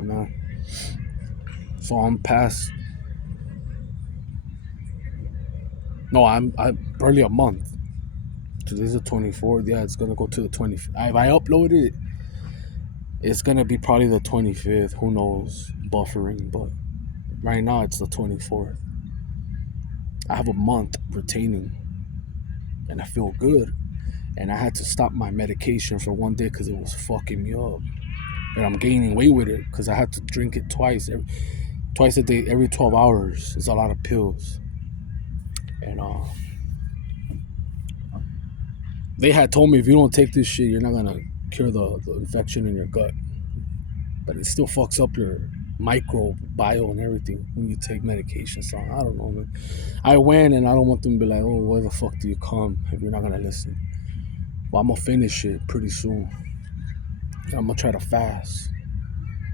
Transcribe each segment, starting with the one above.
Yeah, man. So I'm past. No, I'm barely a month. Today's the 24th. Yeah, it's gonna go to the 25th. If I upload it, it's gonna be probably the 25th. Who knows? Buffering, but right now it's the 24th. I have a month retaining, and I feel good. And I had to stop my medication for one day because it was fucking me up. And I'm gaining weight with it because I had to drink it twice a day, every 12 hours. It's a lot of pills. And they had told me if you don't take this shit, you're not gonna cure the infection in your gut. But it still fucks up your microbiome and everything when you take medication. So I don't know, man. I went and I don't want them to be like, oh, where the fuck do you come if you're not gonna listen? But I'm gonna finish it pretty soon. I'm gonna try to fast.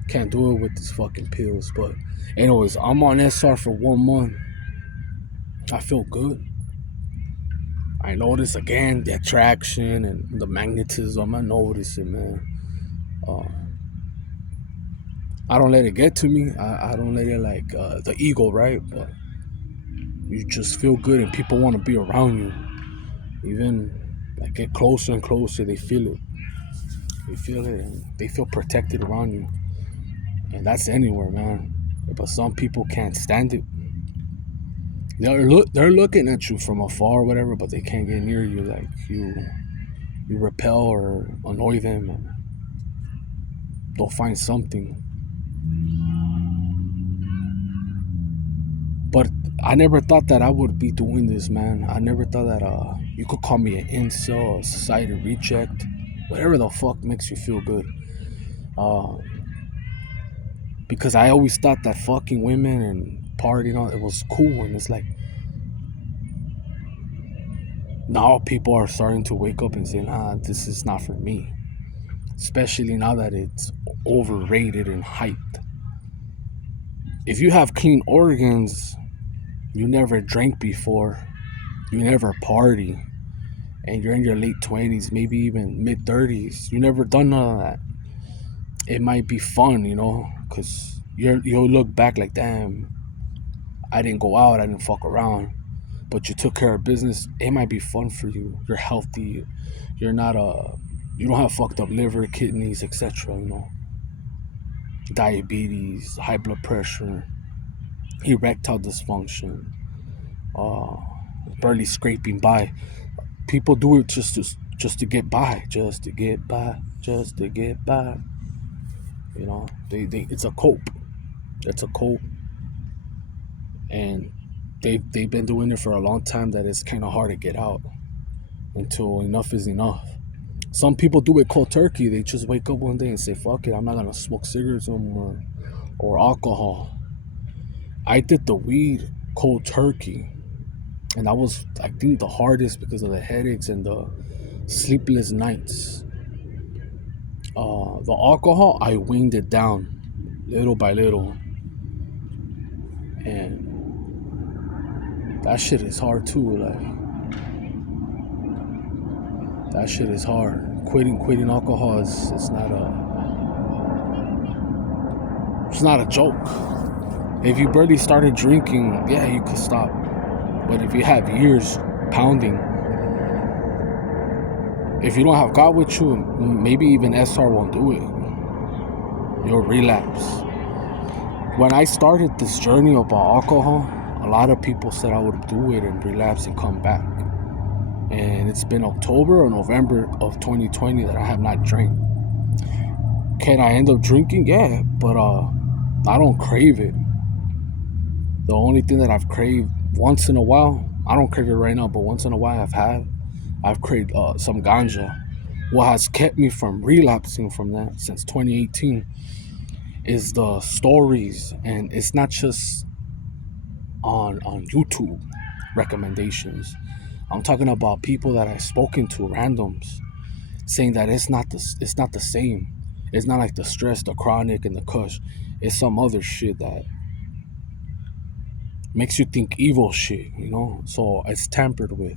Can't do it with these fucking pills. But anyways, I'm on SR for 1 month. I feel good. I notice again the attraction and the magnetism. I notice it, man. Uh, I don't let it get to me. I don't let it like the ego, right? But you just feel good and people want to be around you. Even like get closer and closer, they feel it. They feel it and they feel protected around you. And that's anywhere, man. But some people can't stand it. They're looking at you from afar or whatever, but they can't get near you. Like you repel or annoy them, and they'll find something. But I never thought that I would be doing this, man. I never thought that you could call me an incel, a society reject, whatever the fuck makes you feel good. Uh, because I always thought that fucking women and partying all it was cool, and it's like now people are starting to wake up and say, nah, this is not for me. Especially now that it's overrated and hyped. If you have clean organs, you never drank before, you never party, and you're in your late 20s, maybe even mid 30s, you never done none of that. It might be fun, because you'll look back like, damn, I didn't go out, I didn't fuck around, but you took care of business. It might be fun for you. You're healthy. You're not you don't have fucked up liver, kidneys, etc. Diabetes, high blood pressure, erectile dysfunction, uh, barely scraping by. People do it just to get by, just to get by, just to get by. They it's a cope. It's a cope, and they've been doing it for a long time. That it's kind of hard to get out until enough is enough. Some people do it cold turkey. They just wake up one day and say, "Fuck it, I'm not gonna smoke cigarettes no more or alcohol." I did the weed cold turkey, and that was, I think, the hardest because of the headaches and the sleepless nights. The alcohol, I weaned it down little by little, and that shit is hard too. Like that shit is hard. Quitting alcohol is it's not a joke. If you barely started drinking, yeah, you could stop. But if you have years pounding, if you don't have God with you, maybe even SR won't do it. You'll relapse. When I started this journey about alcohol, a lot of people said I would do it and relapse and come back. And it's been October or November of 2020 that I have not drank. Can I end up drinking? Yeah, but I don't crave it. The only thing that I've craved once in a while, I don't crave it right now, but once in a while I've craved some ganja. What has kept me from relapsing from that since 2018 is the stories, and it's not just on YouTube recommendations. I'm talking about people that I've spoken to, randoms, saying that it's not the same. It's not like the stress, the chronic, and the kush. It's some other shit that makes you think evil shit. So it's tampered with,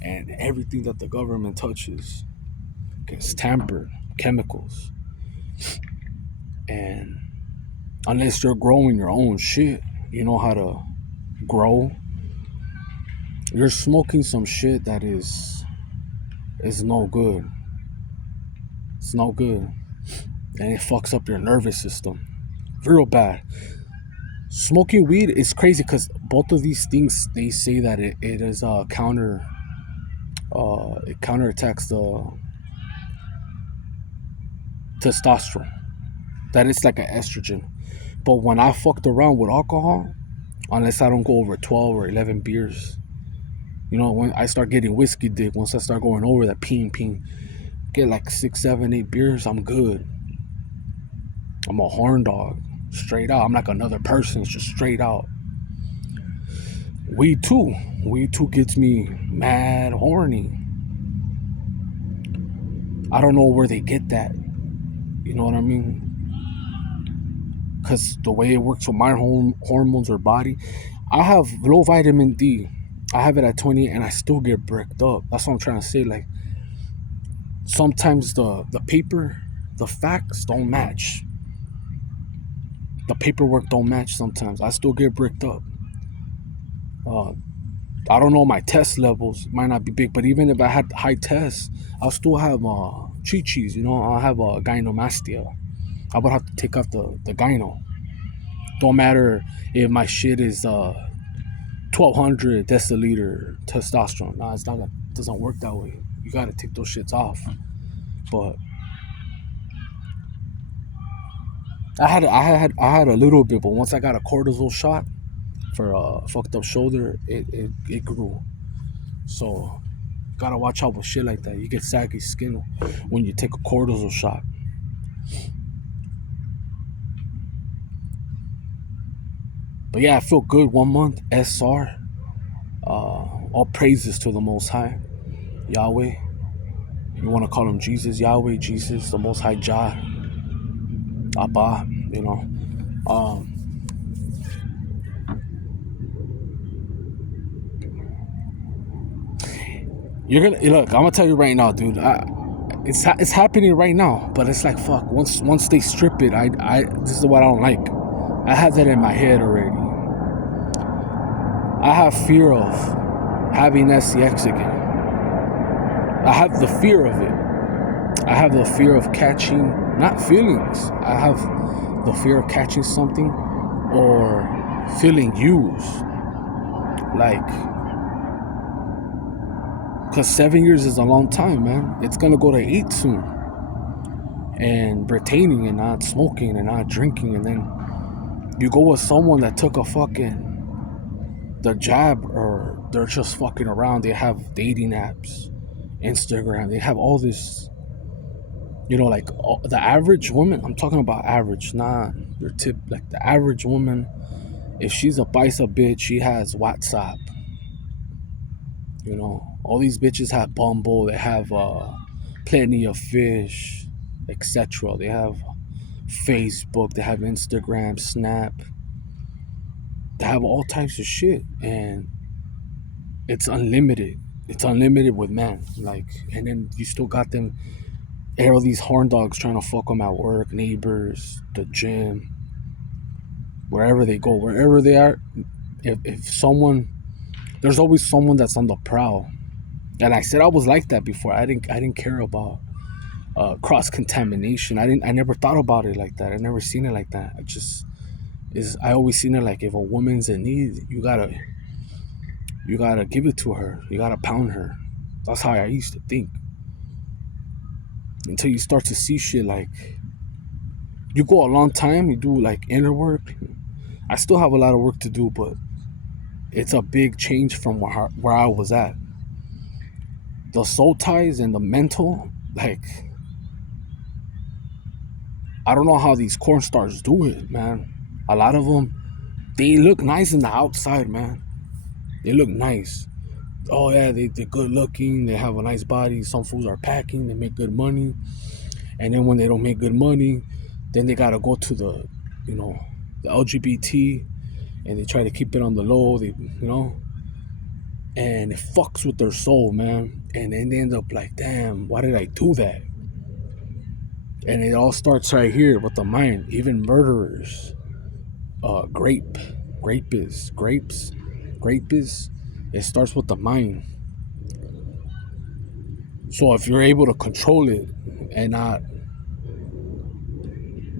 and everything that the government touches gets tampered, chemicals, and unless you're growing your own shit. You know how to grow. You're smoking some shit that is no good. It's no good. And it fucks up your nervous system. Real bad. Smoking weed is crazy because both of these things, they say that it is it counterattacks the testosterone. That it's like an estrogen. But when I fucked around with alcohol, unless I don't go over 12 or 11 beers, when I start getting whiskey dick, once I start going over that ping, get like 6, 7, 8 beers, I'm good. I'm a horn dog. Straight out. I'm like another person. It's just straight out. Weed too. Weed too gets me mad horny. I don't know where they get that. You know what I mean? Because the way it works with my hormones or body, I have low vitamin D. I have it at 20 and I still get bricked up. That's what I'm trying to say. Like, sometimes the paper, the facts don't match. The paperwork don't match sometimes. I still get bricked up. I don't know, my test levels might not be big, but even if I had high tests, I'll still have chi-chis, I'll have gynomastia. I would have to take out the gyno. Don't matter if my shit is 1200 deciliter testosterone. Nah, it's not. It doesn't work that way. You gotta take those shits off. But I had a little bit, but once I got a cortisol shot for a fucked up shoulder, it grew. So gotta watch out with shit like that. You get saggy skin when you take a cortisol shot. But yeah, I feel good 1 month. SR. All praises to the Most High, Yahweh. You want to call him Jesus, Yahweh, Jesus, the Most High, Jah, Abba. You're gonna look. I'm gonna tell you right now, dude. It's happening right now, but it's like fuck. Once they strip it, I this is what I don't like. I have that in my head already. I have fear of having SCX again. I have the fear of it. I have the fear of catching, not feelings. I have the fear of catching something or feeling used. Like, because 7 years is a long time, man. It's gonna go to 8 soon. And retaining and not smoking and not drinking, and then you go with someone that took a fucking the jab, or they're just fucking around. They have dating apps, Instagram. They have all this, like the average woman. I'm talking about average, not your tip. Like the average woman, if she's a paisa bitch, she has WhatsApp. All these bitches have Bumble. They have Plenty of Fish, etc. They have Facebook. They have Instagram, Snap. They have all types of shit, and it's unlimited. It's unlimited with men. Like, and then you still got them, all these horn dogs trying to fuck them at work, neighbors, the gym, wherever they go, wherever they are. If someone, there's always someone that's on the prowl. And I said I was like that before. I didn't care about cross contamination. I never thought about it like that. I never seen it like that. I always seen it like, if a woman's in need, you gotta give it to her. You gotta pound her. That's how I used to think. Until you start to see shit like, you go a long time, you do like inner work. I still have a lot of work to do, but it's a big change from where I was at. The soul ties and the mental, like, I don't know how these corn stars do it, man. A lot of them, they look nice in the outside, man. They look nice. Oh yeah, they're good looking. They have a nice body. Some fools are packing. They make good money. And then when they don't make good money, then they gotta go to the LGBT, and they try to keep it on the low. And it fucks with their soul, man. And then they end up like, damn, why did I do that? And it all starts right here with the mind. Even murderers, grape. Grapes. It starts with the mind. So if you're able to control it and not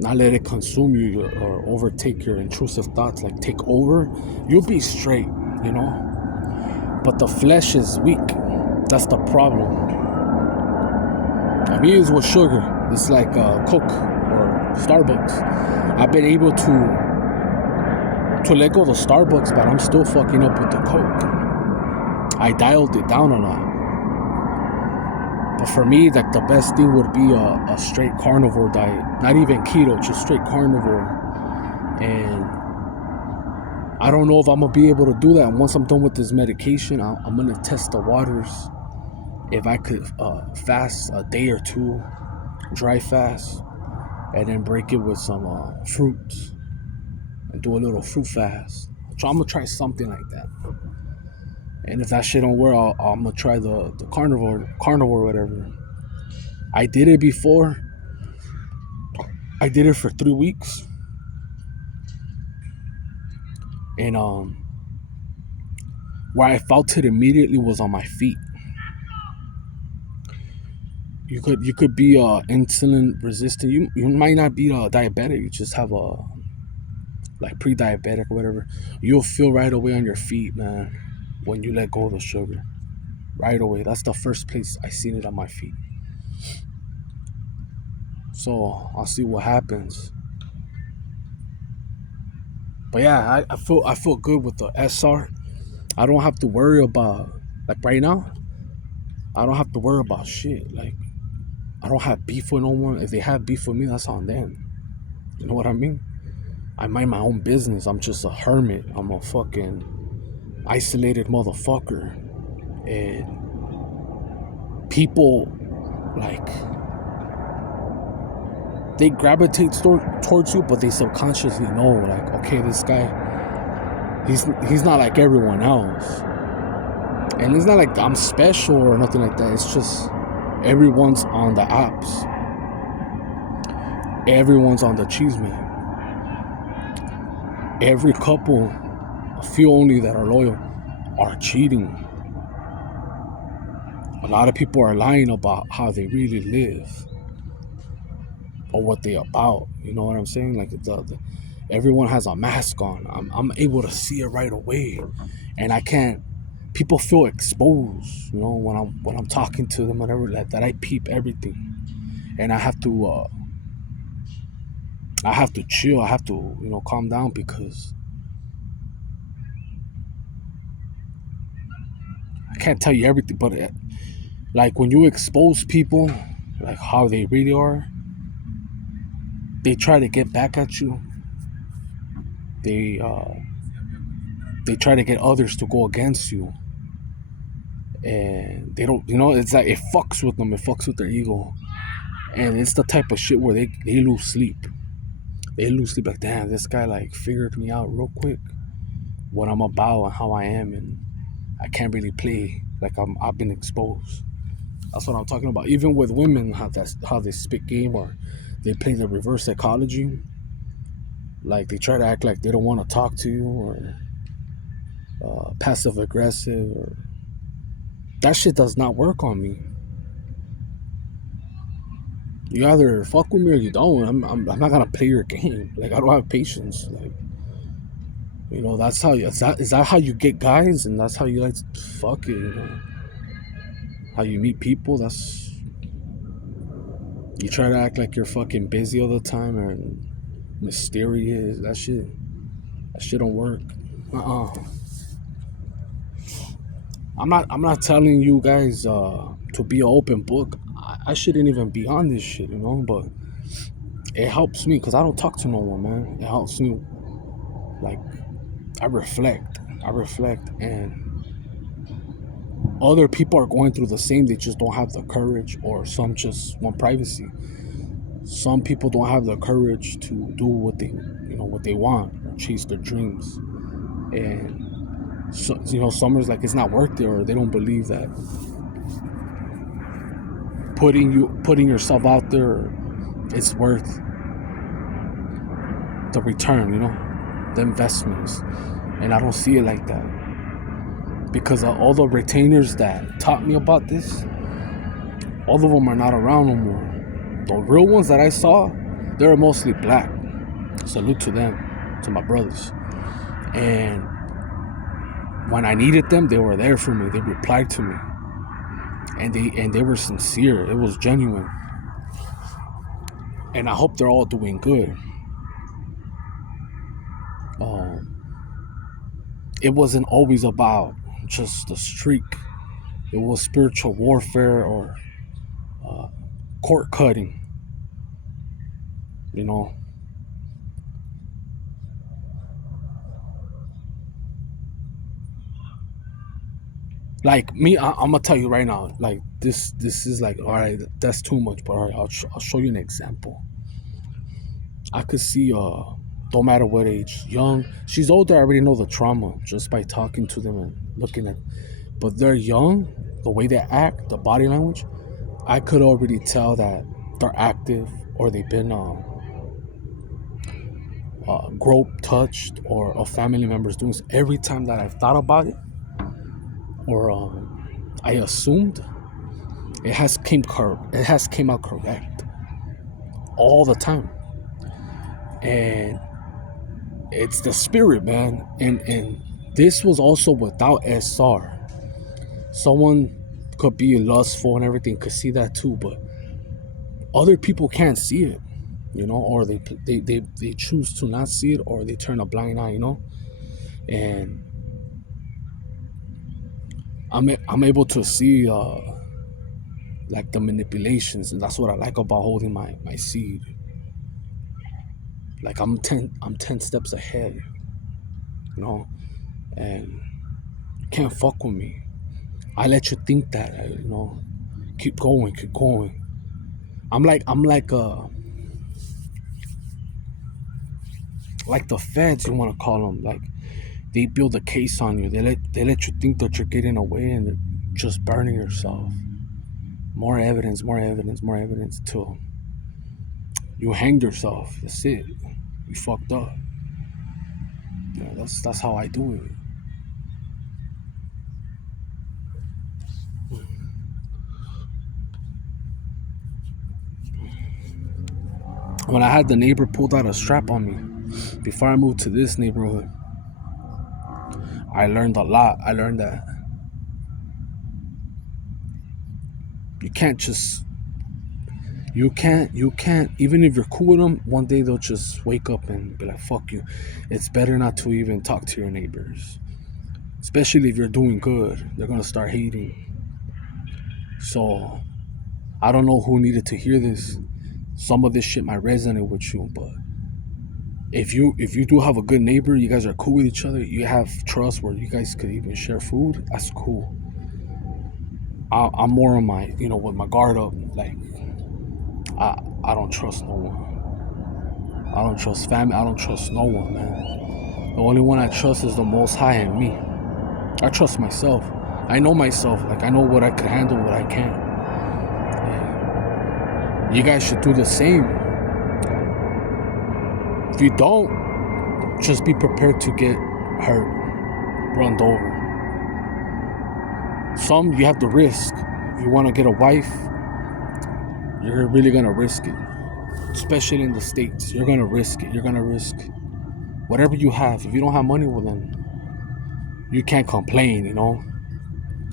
let it consume you or overtake your intrusive thoughts, like take over, you'll be straight, you know. But the flesh is weak. That's the problem. I mean, it's with sugar. It's like Coke or Starbucks. I've been able to let go of the Starbucks, but I'm still fucking up with the Coke. I dialed it down a lot. But for me, like the best thing would be a straight carnivore diet. Not even keto, just straight carnivore. And I don't know if I'm going to be able to do that. And once I'm done with this medication, I'm going to test the waters. If I could fast a day or two, dry fast, and then break it with some fruits. And do a little fruit fast. I'm going to try something like that. And if that shit don't work, I'm going to try the carnivore, whatever. I did it before. I did it for 3 weeks. And where I felt it immediately was on my feet. You could be insulin resistant. You might not be diabetic. You just have a like pre-diabetic or whatever. You'll feel right away on your feet, man, when you let go of the sugar. Right away. That's the first place I seen it on my feet. So I'll see what happens. But yeah, I feel good with the SR. I don't have to worry about, like right now, I don't have to worry about shit. Like I don't have beef with no one. If they have beef with me, that's on them. You know what I mean? I mind my own business. I'm just a hermit. I'm a fucking isolated motherfucker. And people, like, they gravitate towards you, but they subconsciously know, like, okay, this guy, he's not like everyone else. And it's not like I'm special or nothing like that. It's just everyone's on the apps. Everyone's on the cheese man. Every couple, a few only that are loyal, are cheating. A lot of people are lying about how they really live or what they about. You know what I'm saying? Like everyone has a mask on. I'm able to see it right away, and I can't. People feel exposed. You know, when I'm talking to them, whatever, that I peep everything, and I have to chill. I have to calm down because I can't tell you everything, but like when you expose people, like how they really are, they try to get back at you. They try to get others to go against you, and they don't. It's like it fucks with them. It fucks with their ego, and it's the type of shit where they lose sleep. They lose sleep. Like, damn, this guy like figured me out real quick, what I'm about and how I am, and I can't really play like I've been exposed. That's what I'm talking about. Even with women, how they spit game or they play the reverse psychology. Like they try to act like they don't want to talk to you or passive aggressive. Or that shit does not work on me. You either fuck with me or you don't. I'm not gonna play your game. Like I don't have patience. Like that's how you. Is that how you get guys? And that's how you like fuck it. How you meet people. That's you try to act like you're fucking busy all the time or mysterious. That shit don't work. I'm not telling you guys to be an open book. I shouldn't even be on this shit, but it helps me because I don't talk to no one, man. It helps me. Like I reflect and other people are going through the same. They just don't have the courage, or some just want privacy. Some people don't have the courage to do what they want, or chase their dreams. And so, some is like it's not worth it, or they don't believe that putting yourself out there, it's worth the return. the investments. And I don't see it like that. Because all the retainers that taught me about this, all of them are not around no more. The real ones that I saw, they were mostly black. Salute to them, to my brothers. And when I needed them, they were there for me. They replied to me. And they were sincere. It was genuine. And I hope they're all doing good. It wasn't always about just the streak. It was spiritual warfare or court cutting. You know. Like me, I'm gonna tell you right now. Like this is like, all right, that's too much. But all right, I'll show you an example. I could see, don't matter what age, young. She's older. I already know the trauma just by talking to them and looking at. But they're young. The way they act, the body language, I could already tell that they're active or they've been groped, touched, or a family member's doing. Every time that I've thought about it, or I assumed, it has came out correct all the time. And it's the spirit, man. And this was also without SR. Someone could be lustful and everything, could see that too, but other people can't see it, you know, or they choose to not see it, or they turn a blind eye, you know. And I'm able to see like the manipulations, and that's what I like about holding my seed. Like I'm 10 steps ahead, you know, and you can't fuck with me. I let you think that, you know, keep going. I'm like the feds, you want to call them. Like they build a case on you. They let you think that you're getting away, and they're just burning yourself. More evidence till you hang yourself. That's it. You fucked up. Yeah, that's how I do it. When I had the neighbor pulled out a strap on me before I moved to this neighborhood, I learned a lot. I learned that you can't even if you're cool with them, one day they'll just wake up and be like, fuck you. It's better not to even talk to your neighbors, especially if you're doing good. They're gonna start hating. So I don't know who needed to hear this. Some of this shit might resonate with you, but if you do have a good neighbor, you guys are cool with each other, you have trust where you guys could even share food, that's cool. I'm more on my, you know, with my guard up. Like I don't trust no one. I don't trust family. I don't trust no one, man. The only one I trust is the Most High and me. I trust myself. I know myself. Like I know what I can handle, what I can't. And you guys should do the same. If you don't, just be prepared to get hurt, run over. Some you have to risk. If you want to get a wife, you're really gonna risk it. Especially in the States, you're gonna risk it. You're gonna risk whatever you have. If you don't have money, well then you can't complain, you know.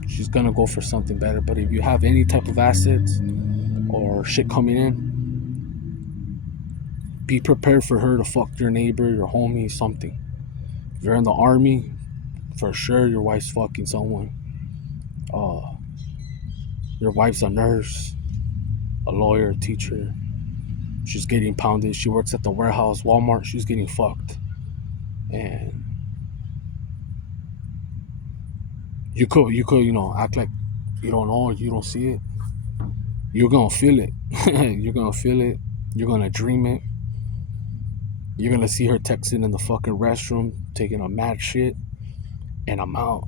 She's gonna go for something better. But if you have any type of assets or shit coming in, be prepared for her to fuck your neighbor, your homie, something. If you're in the army, for sure your wife's fucking someone. Your wife's a nurse, a lawyer, a teacher. She's getting pounded. She works at the warehouse, Walmart. She's getting fucked. And you could, you know, act like you don't know or you don't see it. You're gonna feel it. You're gonna feel it. You're gonna dream it. You're gonna see her texting in the fucking restroom, taking a mad shit, and I'm out.